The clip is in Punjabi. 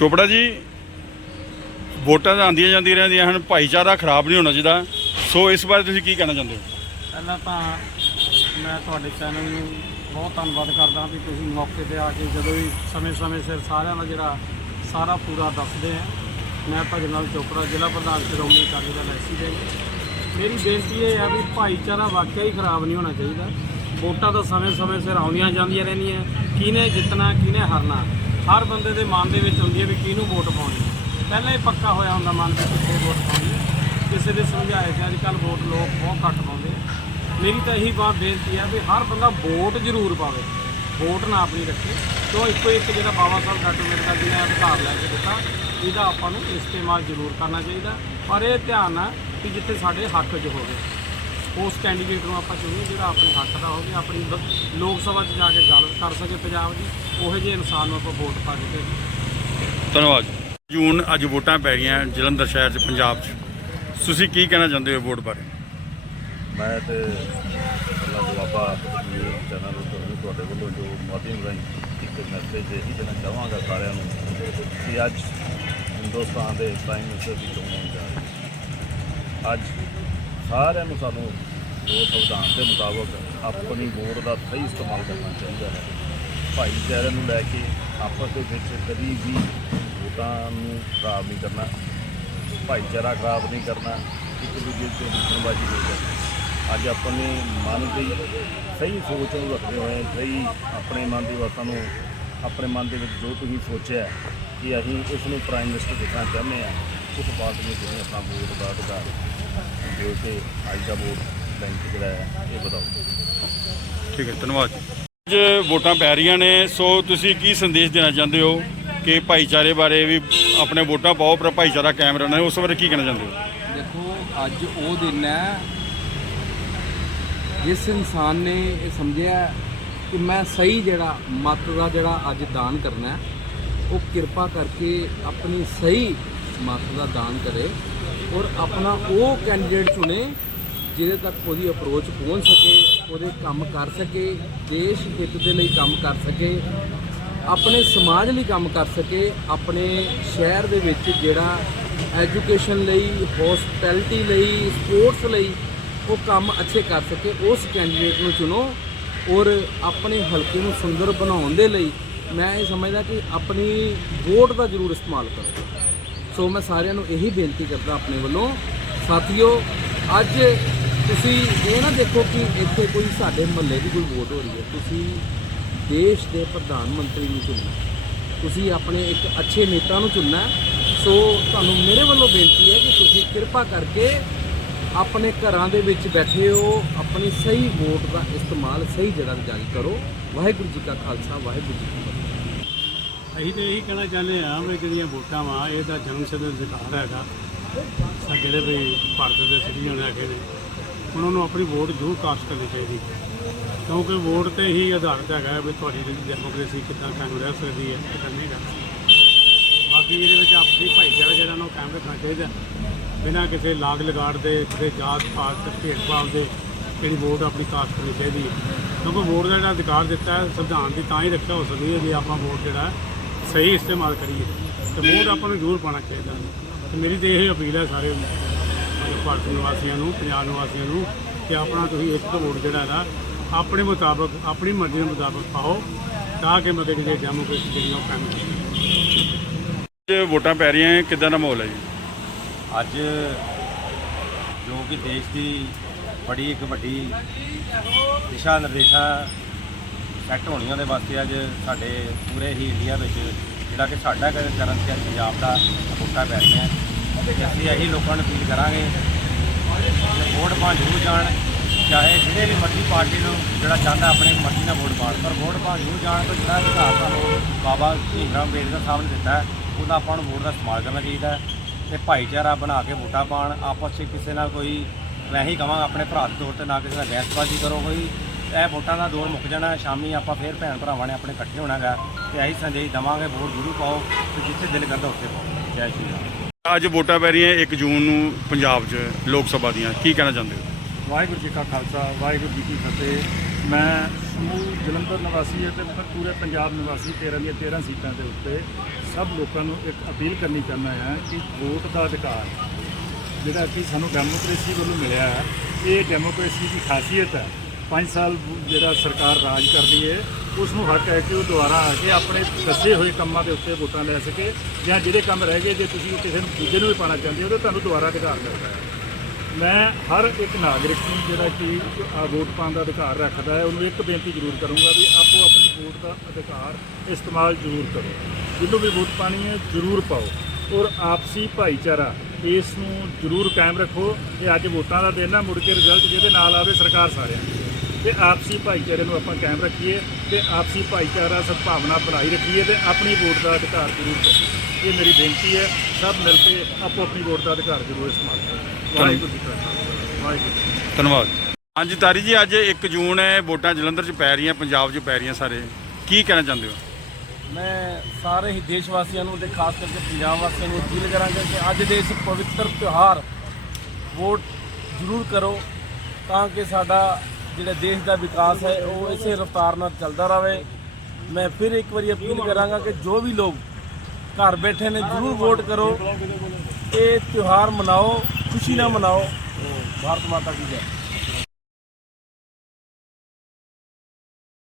ਚੋਪੜਾ ਜੀ, ਵੋਟਾਂ ਤਾਂ ਆਉਂਦੀਆਂ ਜਾਂਦੀਆਂ ਰਹਿੰਦੀਆਂ ਹਨ, ਭਾਈਚਾਰਾ ਖਰਾਬ ਨਹੀਂ ਹੋਣਾ ਚਾਹੀਦਾ। ਸੋ ਇਸ ਬਾਰੇ ਤੁਸੀਂ ਕੀ ਕਹਿਣਾ ਚਾਹੁੰਦੇ ਹੋ? ਪਹਿਲਾਂ ਤਾਂ ਮੈਂ ਤੁਹਾਡੇ ਚੈਨਲ ਨੂੰ ਬਹੁਤ ਧੰਨਵਾਦ ਕਰਦਾ ਵੀ ਤੁਸੀਂ ਮੌਕੇ ਤੇ ਆ ਕੇ ਜਦੋਂ ਵੀ ਸਮੇਂ-ਸਮੇਂ ਸਿਰ ਸਾਰਿਆਂ ਦਾ ਜਿਹੜਾ ਸਾਰਾ ਪੂਰਾ ਦੱਸਦੇ ਆ। ਮੈਂ ਭਜਨਲਾਲ ਚੋਪੜਾ ਜ਼ਿਲ੍ਹਾ ਪ੍ਰਧਾਨ ਸ਼੍ਰੋਮਣੀ ਅਕਾਲੀ ਦਲ ਐਸੀ ਮੇਰੀ ਬੇਨਤੀ ਇਹ ਹੈ ਵੀ ਭਾਈਚਾਰਾ ਵਾਕਿਆ ਹੀ ਖਰਾਬ ਨਹੀਂ ਹੋਣਾ ਚਾਹੀਦਾ। ਵੋਟਾਂ ਤਾਂ ਸਮੇਂ-ਸਮੇਂ ਸਿਰ ਆਉਂਦੀਆਂ ਜਾਂਦੀਆਂ ਰਹਿੰਦੀਆਂ। ਕਿਹਨੇ ਜਿੱਤਣਾ, ਕਿਹਨੇ ਹਾਰਨਾ। ਹਰ ਬੰਦੇ ਦੇ ਮਨ ਦੇ ਵਿੱਚ ਹੁੰਦੀ ਹੈ ਵੀ ਕਿਹਨੂੰ ਵੋਟ ਪਾਉਣੀ ਹੈ। ਪਹਿਲਾਂ ਹੀ ਪੱਕਾ ਹੋਇਆ ਹੁੰਦਾ ਮਨ ਵਿੱਚ ਕਿੱਥੇ ਵੋਟ ਪਾਉਣੀ ਹੈ। ਕਿਸੇ ਦੇ ਸਮਝਾਏ ਤੇ ਅੱਜ ਕੱਲ੍ਹ ਵੋਟ ਲੋਕ ਬਹੁਤ ਘੱਟ ਪਾਉਂਦੇ ਆ। ਮੇਰੀ ਤਾਂ ਇਹੀ ਬਾਤ ਬੇਨਤੀ ਹੈ ਵੀ ਹਰ ਬੰਦਾ ਵੋਟ ਜ਼ਰੂਰ ਪਾਵੇ। ਵੋਟ ਨਾ ਆਪਣੀ ਰੱਖੇ। ਕਿਉਂ? ਇੱਕੋ ਇੱਕ ਜਿਹੜਾ ਬਾਬਾ ਸਾਹਿਬ ਡਾਕਟਰ ਅੰਬੇਡਕਰ ਜੀ ਨੇ ਅਧਿਕਾਰ ਲੈ ਕੇ ਦਿੱਤਾ, ਇਹਦਾ ਆਪਾਂ ਨੂੰ ਇਸਤੇਮਾਲ ਜ਼ਰੂਰ ਕਰਨਾ ਚਾਹੀਦਾ। ਪਰ ਇਹ ਧਿਆਨ ਆ ਕਿ ਜਿੱਥੇ ਸਾਡੇ ਹੱਕ 'ਚ ਹੋਵੇ। ਉਸ ਕੈਂਡੀਡੇਟ ਨੂੰ ਆਪਾਂ ਚੁਣੀਏ ਜਿਹੜਾ ਆਪਣੇ ਹੱਕ ਦਾ ਹੋਵੇ ਆਪਣੀ ਲੋਕ ਸਭਾ 'ਚ ਜਾ ਕੇ ਗੱਲ ਕਰ ਸਕੇ ਪੰਜਾਬ ਦੀ ਉਹੋ ਜਿਹੇ ਇਨਸਾਨ ਨੂੰ ਆਪਾਂ ਵੋਟ ਪਾ ਕੇ ਭੇਜੀਏ ਧੰਨਵਾਦ ਜੂਨ ਅੱਜ ਵੋਟਾਂ ਪੈ ਗਈਆਂ ਜਲੰਧਰ ਸ਼ਹਿਰ 'ਚ ਪੰਜਾਬ 'ਚ। ਤੁਸੀਂ ਕੀ ਕਹਿਣਾ ਚਾਹੁੰਦੇ ਹੋ ਵੋਟ ਬਾਰੇ? ਮੈਂ ਤੇ ਅੱਲਾਹ ਦੇ ਬਾਬਾ ਚੈਨਲ ਉੱਤੇ ਤੁਹਾਡੇ ਵੱਲੋਂ ਜੋ ਮਾਧਿਅਮ ਰਾਹੀਂ ਇੱਕ ਮੈਸੇਜ ਇਹੀ ਦੇਣਾ ਚਾਹਾਂਗਾ ਸਾਰਿਆਂ ਨੂੰ ਕਿ ਅੱਜ ਹਿੰਦੁਸਤਾਨ ਦੇ ਪ੍ਰਾਈਮ ਮਿਨਿਸਟਰ ਦੀ ਚੋਣ ਹੋਣ ਜਾ ਰਹੀ ਹੈ। ਅੱਜ ਸਾਰਿਆਂ ਨੂੰ ਸਾਨੂੰ ਜੋ ਸੰਵਿਧਾਨ ਦੇ ਮੁਤਾਬਕ ਆਪਣੀ ਵੋਟ ਦਾ ਸਹੀ ਇਸਤੇਮਾਲ ਕਰਨਾ ਚਾਹੀਦਾ ਹੈ। ਭਾਈਚਾਰੇ ਨੂੰ ਲੈ ਕੇ ਆਪਸ ਦੇ ਵਿੱਚ ਕਦੀ ਵੀ ਵੋਟਾਂ ਨੂੰ ਖਰਾਬ ਨਹੀਂ ਕਰਨਾ, ਭਾਈਚਾਰਾ ਖਰਾਬ ਨਹੀਂ ਕਰਨਾ, ਇੱਕ ਦੂਜੇ ਤੇ ਦੁਸ਼ਮਣਬਾਜ਼ੀ ਨਹੀਂ ਕਰਨੀ। ਅੱਜ ਆਪਣੇ ਮਨ ਦੀ ਸਹੀ ਸੋਚ ਨੂੰ ਰੱਖਦੇ ਹੋਏ, ਸਹੀ ਆਪਣੇ ਮਨ ਦੀ ਅਵਸਥਾ ਨੂੰ, ਆਪਣੇ ਮਨ ਦੇ ਵਿੱਚ ਜੋ ਤੁਸੀਂ ਸੋਚਿਆ ਕਿ ਅਸੀਂ ਇਸ ਨੂੰ ਪ੍ਰਾਈਮ ਮਿਨਿਸਟਰ ਦੇਖਣਾ ਚਾਹੁੰਦੇ ਹਾਂ, ਉਸ ਪਾਰਟੀ ਨੂੰ ਤੁਸੀਂ ਆਪਣਾ ਵੋਟ ਦਾ ਅਧਿਕਾਰ। ਜੋ ਕਿ ਅੱਜ ਦਾ ਵੋਟ ਬੈਂਕ ਜਿਹੜਾ ਹੈ ਇਹ ਵਧਾਓ। ਠੀਕ ਹੈ ਧੰਨਵਾਦ ਅੱਜ ਵੋਟਾਂ ਪੈ ਰਹੀਆਂ ਨੇ ਸੋ ਤੁਸੀਂ ਕੀ ਸੰਦੇਸ਼ ਦੇਣਾ ਚਾਹੁੰਦੇ ਹੋ ਕਿ ਭਾਈਚਾਰੇ ਬਾਰੇ ਵੀ ਆਪਣੇ ਵੋਟਾਂ ਪਾਓ ਪਰ ਭਾਈਚਾਰਾ ਕਾਇਮ ਰਹਿਣਾ ਉਸ ਬਾਰੇ ਕੀ ਕਹਿਣਾ ਚਾਹੁੰਦੇ ਹੋ? ਦੇਖੋ ਅੱਜ ਉਹ ਦਿਨ ਹੈ ਜਿਸ ਇਨਸਾਨ ਨੇ ਇਹ ਸਮਝਿਆ ਕਿ ਮੈਂ ਸਹੀ ਜਿਹੜਾ ਮਤ ਦਾ ਜਿਹੜਾ ਅੱਜ ਦਾਨ ਕਰਨਾ ਹੈ, ਉਹ ਕਿਰਪਾ ਕਰਕੇ ਆਪਣੀ ਸਹੀ ਮਤ ਦਾ ਦਾਨ ਕਰੇ। ਔਰ ਆਪਣਾ ਉਹ ਕੈਂਡੀਡੇਟ ਚੁਣੇ ਜਿਹਦੇ ਤੱਕ ਉਹਦੀ ਅਪਰੋਚ ਪਹੁੰਚ ਸਕੇ, ਉਹਦੇ ਕੰਮ ਕਰ ਸਕੇ, ਦੇਸ਼ ਹਿੱਤ ਦੇ ਲਈ ਕੰਮ ਕਰ ਸਕੇ, ਆਪਣੇ ਸਮਾਜ ਲਈ ਕੰਮ ਕਰ ਸਕੇ, ਆਪਣੇ ਸ਼ਹਿਰ ਦੇ ਵਿੱਚ ਜਿਹੜਾ ਐਜੂਕੇਸ਼ਨ ਲਈ ਹੌਸਪਿਟੈਲਿਟੀ ਲਈ ਸਪੋਰਟਸ ਲਈ ਉਹ ਕੰਮ ਅੱਛੇ ਕਰ ਸਕੇ, ਉਸ ਕੈਂਡੀਡੇਟ ਨੂੰ ਚੁਣੋ ਔਰ ਆਪਣੇ ਹਲਕੇ ਨੂੰ ਸੁੰਦਰ ਬਣਾਉਣ ਦੇ ਲਈ ਮੈਂ ਇਹ ਸਮਝਦਾ ਕਿ ਆਪਣੀ ਵੋਟ ਦਾ ਜ਼ਰੂਰ ਇਸਤੇਮਾਲ ਕਰੋ। ਸੋ ਮੈਂ ਸਾਰਿਆਂ ਨੂੰ ਇਹੀ ਬੇਨਤੀ ਕਰਦਾ ਆਪਣੇ ਵੱਲੋਂ। ਸਾਥੀਓ, ਅੱਜ ਤੁਸੀਂ ਇਹ ਨਾ ਦੇਖੋ ਕਿ ਇੱਥੇ ਕੋਈ ਸਾਡੇ ਮਹੱਲੇ ਦੀ ਕੋਈ ਵੋਟ ਹੋ ਰਹੀ ਹੈ। ਤੁਸੀਂ ਦੇਸ਼ ਦੇ ਪ੍ਰਧਾਨ ਮੰਤਰੀ ਨੂੰ ਚੁਣਨਾ ਤੁਸੀਂ ਆਪਣੇ ਇੱਕ ਅੱਛੇ ਨੇਤਾ ਨੂੰ ਚੁਣਨਾ ਸੋ ਤੁਹਾਨੂੰ ਮੇਰੇ ਵੱਲੋਂ ਬੇਨਤੀ ਹੈ ਕਿ ਤੁਸੀਂ ਕਿਰਪਾ ਕਰਕੇ ਆਪਣੇ ਘਰਾਂ ਦੇ ਵਿੱਚ ਬੈਠੇ ਹੋ, ਆਪਣੀ ਸਹੀ ਵੋਟ ਦਾ ਇਸਤੇਮਾਲ ਸਹੀ ਜਗ੍ਹਾ ਤੇ ਜਾ ਕੇ ਕਰੋ। ਵਾਹਿਗੁਰੂ ਜੀ ਕਾ ਖਾਲਸਾ, ਵਾਹਿਗੁਰੂ ਜੀ ਕੀ ਫਤਿਹ। ਅਸੀਂ ਤਾਂ ਇਹੀ ਕਹਿਣਾ ਚਾਹੁੰਦੇ ਹਾਂ ਵੀ ਜਿਹੜੀਆਂ ਵੋਟਾਂ ਵਾ, ਇਹ ਤਾਂ ਜਨਮ ਸਿੱਧ ਅਧਿਕਾਰ ਹੈਗਾ। ਤਾਂ ਜਿਹੜੇ ਵੀ ਭਾਰਤ ਦੇ ਸਿਟੀਜ਼ਨ ਹੈਗੇ ਨੇ, ਉਹਨਾਂ ਨੂੰ ਆਪਣੀ ਵੋਟ ਜ਼ਰੂਰ ਕਾਸਟ ਕਰਨੀ ਚਾਹੀਦੀ ਕਿਉਂਕਿ ਵੋਟ ਤੇ ਹੀ ਆਧਾਰਿਤ ਹੈਗਾ ਵੀ ਤੁਹਾਡੀ ਜਿਹੜੀ ਡੈਮੋਕ੍ਰੇਸੀ ਕਿੱਦਾਂ ਕਾਇਮ ਰਹਿ ਸਕਦੀ ਹੈ ਕਿੱਦਾਂ ਨਹੀਂ ਕਰ ਸਕਦੀ ਬਾਕੀ ਇਹਦੇ ਵਿੱਚ ਆਪਸੀ ਭਾਈਚਾਰਾ ਜਿਹੜਾ ਨੂੰ ਕਾਇਮ ਰੱਖਣਾ ਚਾਹੀਦਾ ਬਿਨਾਂ ਕਿਸੇ ਲਾਗ ਲਗਾੜ ਦੇ, ਕਿਸੇ ਜਾਤ ਪਾਤ ਤੇ ਭੇਦਭਾਵ ਦੇ ਜਿਹੜੀ ਵੋਟ ਆਪਣੀ ਕਾਸਟ ਕਰਨੀ ਚਾਹੀਦੀ ਹੈ। ਕਿਉਂਕਿ ਵੋਟ ਦਾ ਜਿਹੜਾ ਅਧਿਕਾਰ ਦਿੱਤਾ ਹੈ, ਸੰਵਿਧਾਨ ਦੀ ਤਾਂ ਹੀ ਰੱਖਿਆ ਹੋ ਸਕਦੀ ਹੈ ਜੇ ਆਪਾਂ ਵੋਟ ਜਿਹੜਾ ਸਹੀ ਇਸਤੇਮਾਲ ਕਰੀਏ ਤੇ ਵੋਟ ਆਪਾਂ ਨੂੰ ਜ਼ਰੂਰ ਪਾਉਣਾ ਚਾਹੀਦਾ। ਤੇ ਮੇਰੀ ਤੇ ਇਹ ਅਪੀਲ ਹੈ ਸਾਰੇ ਭਾਰਤ ਨਿਵਾਸੀਆਂ ਨੂੰ ਪੰਜਾਬ ਨਿਵਾਸੀਆਂ ਨੂੰ ਕਿ ਆਪਣਾ ਤੁਸੀਂ ਇੱਕ ਵੋਟ ਜਿਹੜਾ ਨਾ ਆਪਣੇ ਮੁਤਾਬਕ ਆਪਣੀ ਮਰਜ਼ੀ ਦੇ ਮੁਤਾਬਕ ਪਾਓ ਤਾਂ ਕਿ ਮਤਲਬ ਕਿ ਜੇ ਡੈਮੋਕ੍ਰੇਸੀ ਜਿਹੜੀ ਆ ਉਹ ਕਾਇਮ ਰਹੇ ਅੱਜ ਵੋਟਾਂ ਪੈ ਰਹੀਆਂ ਕਿੱਦਾਂ ਦਾ ਮਾਹੌਲ ਹੈ ਜੀ? ਅੱਜ ਜੋ ਕਿ ਦੇਸ਼ ਦੀ ਬੜੀ ਇੱਕ ਵੱਡੀ ਦਿਸ਼ਾ ਨਿਰਦੇਸ਼ਾਂ ਸੈੱਟ ਹੋਣੀਆਂ ਦੇ ਵਾਸਤੇ ਅੱਜ ਸਾਡੇ ਪੂਰੇ ਹੀ ਇੰਡੀਆ ਵਿੱਚ ਜਿਹੜਾ ਕਿ ਸਾਡਾ ਕਰਨ ਪੰਜਾਬ ਦਾ ਵੋਟਾਂ ਪੈ ਰਹੀਆਂ ਤੇ ਅਸੀਂ ਇਹੀ ਲੋਕਾਂ ਨੂੰ ਅਪੀਲ ਕਰਾਂਗੇ ਕਿ ਵੋਟ ਪਾ ਜ਼ਰੂਰ ਜਾਣ, ਚਾਹੇ ਜਿਹੜੇ ਵੀ ਮਰਜ਼ੀ ਪਾਰਟੀ ਨੂੰ ਜਿਹੜਾ ਚਾਹੁੰਦਾ ਆਪਣੇ ਮਰਜ਼ੀ ਨਾਲ ਵੋਟ ਪਾਉਣ, ਪਰ ਵੋਟ ਪਾ ਜ਼ਰੂਰ ਜਾਣ ਤੋਂ ਜਿਹੜਾ ਅਧਿਕਾਰ ਸਾਨੂੰ ਬਾਬਾ ਭੀਮਰਾਵ ਅੰਬੇਦਕਰ ਸਾਹਿਬ ਨੇ ਦਿੱਤਾ ਉਹਦਾ ਆਪਾਂ ਨੂੰ ਵੋਟ ਦਾ ਇਸਤੇਮਾਲ ਕਰਨਾ ਚਾਹੀਦਾ ਹੈ ਤੇ ਭਾਈਚਾਰਾ ਬਣਾ ਕੇ ਵੋਟਾਂ ਪਾਉਣ, ਆਪਸ ਵਿੱਚ ਕਿਸੇ ਨਾਲ ਕੋਈ ਮੈਂ ਹੀ ਕਹਾਂਗਾ ਆਪਣੇ ਭਰਾ ਦੇ ਤੌਰ ਤੇ ਨਾ ਕਿਸੇ ਨਾਲ ਬਹਿਸਬਾਜ਼ੀ ਕਰੋ ਕੋਈ। ਇਹ ਵੋਟਾਂ ਦਾ ਦੌਰ ਮੁੱਕ ਜਾਣਾ ਸ਼ਾਮੀ ਆਪਾਂ ਫੇਰ ਭੈਣ ਭਰਾਵਾਂ ਨੇ ਆਪਣੇ ਇਕੱਠੇ ਹੋਣਾ ਗਾ ਤੇ ਇਹੀ ਸੰਦੇਸ਼ ਦਵਾਂਗੇ ਵੋਟ ਜ਼ਰੂਰ ਪਾਓ ਤੇ ਜਿੱਥੇ ਦਿਲ ਕਰਦਾ ਉੱਥੇ ਪਾਓ। ਜੈ ਸ਼੍ਰੀ ਰਾਮ। ਅੱਜ ਵੋਟਾਂ ਪੈ ਰਹੀਆਂ 1 ਜੂਨ ਨੂੰ ਪੰਜਾਬ 'ਚ ਲੋਕ ਸਭਾ ਦੀਆਂ ਕੀ ਕਹਿਣਾ ਚਾਹੁੰਦੇ ਹੋ? ਵਾਹਿਗੁਰੂ ਜੀ ਕਾ ਖਾਲਸਾ ਵਾਹਿਗੁਰੂ ਜੀ ਕੀ ਫਤਿਹ। ਮੈਂ ਸਮੂਹ ਜਲੰਧਰ ਨਿਵਾਸੀ ਅਤੇ ਪ- ਪੂਰੇ ਪੰਜਾਬ ਨਿਵਾਸੀ 13 ਦੀਆਂ 13 ਸੀਟਾਂ ਦੇ ਉੱਤੇ ਸਭ ਲੋਕਾਂ ਨੂੰ ਇੱਕ ਅਪੀਲ ਕਰਨੀ ਚਾਹੁੰਦਾ ਹਾਂ ਕਿ ਵੋਟ ਦਾ ਅਧਿਕਾਰ ਜਿਹੜਾ ਕਿ ਸਾਨੂੰ ਡੈਮੋਕ੍ਰੇਸੀ ਵੱਲੋਂ ਮਿਲਿਆ ਹੈ ਇਹ ਡੈਮੋਕ੍ਰੇਸੀ ਦੀ ਖਾਸੀਅਤ ਹੈ। 5 ਸਾਲ ਜਿਹੜਾ ਸਰਕਾਰ ਰਾਜ ਕਰਦੀ ਹੈ ਉਸ ਨੂੰ ਹੱਕ ਹੈ ਕਿ ਉਹ ਦੁਬਾਰਾ ਆ ਕੇ ਆਪਣੇ ਦੱਸੇ ਹੋਏ ਕੰਮਾਂ ਦੇ ਉੱਤੇ ਵੋਟਾਂ ਲੈ ਸਕੇ ਜਾਂ ਜਿਹੜੇ ਕੰਮ ਰਹਿ ਗਏ, ਜੇ ਤੁਸੀਂ ਕਿਸੇ ਨੂੰ ਦੂਜੇ ਨੂੰ ਵੀ ਪਾਣਾ ਚਾਹੁੰਦੇ ਹੋ, ਤਾਂ ਤੁਹਾਨੂੰ ਦੁਬਾਰਾ ਅਧਿਕਾਰ ਮਿਲਦਾ ਹੈ। ਮੈਂ ਹਰ ਇੱਕ ਨਾਗਰਿਕ ਨੂੰ ਜਿਹੜਾ ਕਿ ਆਹ ਵੋਟ ਪਾਉਣ ਦਾ ਅਧਿਕਾਰ ਰੱਖਦਾ ਹੈ, ਉਹਨੂੰ ਇੱਕ ਬੇਨਤੀ ਜ਼ਰੂਰ ਕਰੂੰਗਾ ਵੀ ਆਪੋ ਆਪਣੀ ਵੋਟ ਦਾ ਅਧਿਕਾਰ ਇਸਤੇਮਾਲ ਜ਼ਰੂਰ ਕਰੋ। ਜਿਹਨੂੰ ਵੀ ਵੋਟ ਪਾਣੀ ਹੈ, ਜ਼ਰੂਰ ਪਾਓ ਔਰ ਆਪਸੀ ਭਾਈਚਾਰਾ, ਇਸ ਨੂੰ ਜ਼ਰੂਰ ਕਾਇਮ ਰੱਖੋ। ਇਹ ਅੱਜ ਵੋਟਾਂ ਦਾ ਦਿਨ ਆ, ਮੁੜ ਕੇ ਰਿਜ਼ਲਟ ਜਿਹਦੇ ਨਾਲ ਆਵੇ ਸਰਕਾਰ ਸਾਰਿਆਂ ਦੀ। ਤੇ ਆਪਸੀ ਭਾਈਚਾਰੇ ਨੂੰ ਆਪਾਂ ਕਾਇਮ ਰੱਖੀਏ ਤੇ ਆਪਸੀ ਭਾਈਚਾਰਾ ਸਦਭਾਵਨਾ ਬਣਾਈ ਰੱਖੀਏ ਤੇ ਆਪਣੀ ਵੋਟ ਦਾ ਅਧਿਕਾਰ ਜ਼ਰੂਰ ਕਰੋ। ਇਹ ਮੇਰੀ ਬੇਨਤੀ ਹੈ ਸਭ ਮਿਲ ਕੇ ਆਪੋ ਆਪਣੀ ਵੋਟ ਦਾ ਅਧਿਕਾਰ ਜ਼ਰੂਰ ਇਸਤੇਮਾਲ ਕਰੋ ਵਾਹਿਗੁਰੂ ਜੀ ਕਾ ਖਾਲਸਾ। ਵਾਹਿਗੁਰੂ। ਧੰਨਵਾਦ। ਹਾਂਜੀ ਤਾਰੀ ਜੀ ਅੱਜ 1 ਜੂਨ ਹੈ ਵੋਟਾਂ ਜਲੰਧਰ 'ਚ ਪੈ ਰਹੀਆਂ ਪੰਜਾਬ 'ਚ ਪੈ ਰਹੀਆਂ ਸਾਰੇ। ਕੀ ਕਹਿਣਾ ਚਾਹੁੰਦੇ ਹੋ? ਮੈਂ ਸਾਰੇ ਹੀ ਦੇਸ਼ ਵਾਸੀਆਂ ਨੂੰ ਤੇ ਖਾਸ ਕਰਕੇ ਪੰਜਾਬ ਵਾਸੀਆਂ ਨੂੰ ਅਪੀਲ ਕਰਾਂਗਾ ਕਿ ਅੱਜ ਦੇ ਇਸ ਪਵਿੱਤਰ ਤਿਉਹਾਰ ਵੋਟ ਜ਼ਰੂਰ ਕਰੋ ਤਾਂ ਕਿ ਸਾਡਾ ਜਿਹੜਾ ਦੇਸ਼ ਦਾ ਵਿਕਾਸ ਹੈ ਉਹ ਇਸੇ ਰਫ਼ਤਾਰ ਨਾਲ ਚੱਲਦਾ ਰਹੇ। ਮੈਂ ਫਿਰ ਇੱਕ ਵਾਰੀ ਅਪੀਲ ਕਰਾਂਗਾ ਕਿ ਜੋ ਵੀ ਲੋਕ ਘਰ ਬੈਠੇ ਨੇ ਜ਼ਰੂਰ ਵੋਟ ਕਰੋ। ਇਹ ਤਿਉਹਾਰ ਮਨਾਓ ਖੁਸ਼ੀ ਨਾਲ ਮਨਾਓ। ਭਾਰਤ ਮਾਤਾ ਕੀ ਜੈ।